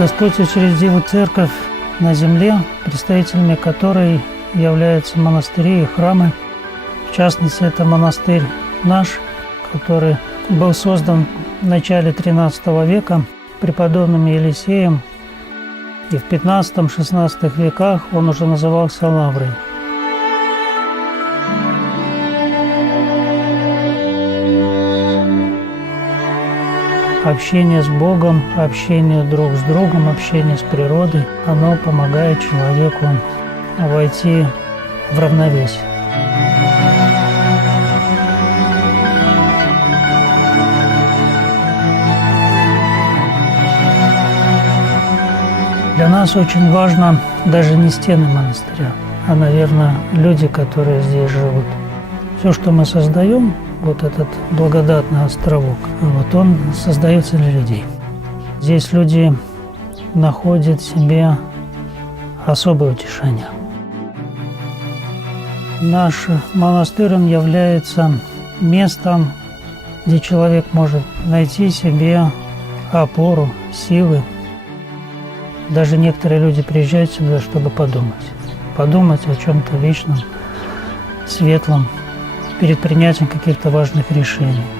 Господь учредил церковь на земле, представителями которой являются монастыри и храмы. В частности, это монастырь наш, который был создан в начале XIII века преподобным Елисеем, и в XV-XVI веках он уже назывался Лаврой. Общение с Богом, общение друг с другом, общение с природой, оно помогает человеку войти в равновесие. Для нас очень важно даже не стены монастыря, а, наверное, люди, которые здесь живут. Все, что мы создаем, вот этот благодатный островок, вот он создается для людей. Здесь люди находят себе особое утешение. Наш монастырь, он является местом, где человек может найти себе опору, силы. Даже некоторые люди приезжают сюда, чтобы подумать о чем-то вечном, светлом, перед принятием каких-то важных решений.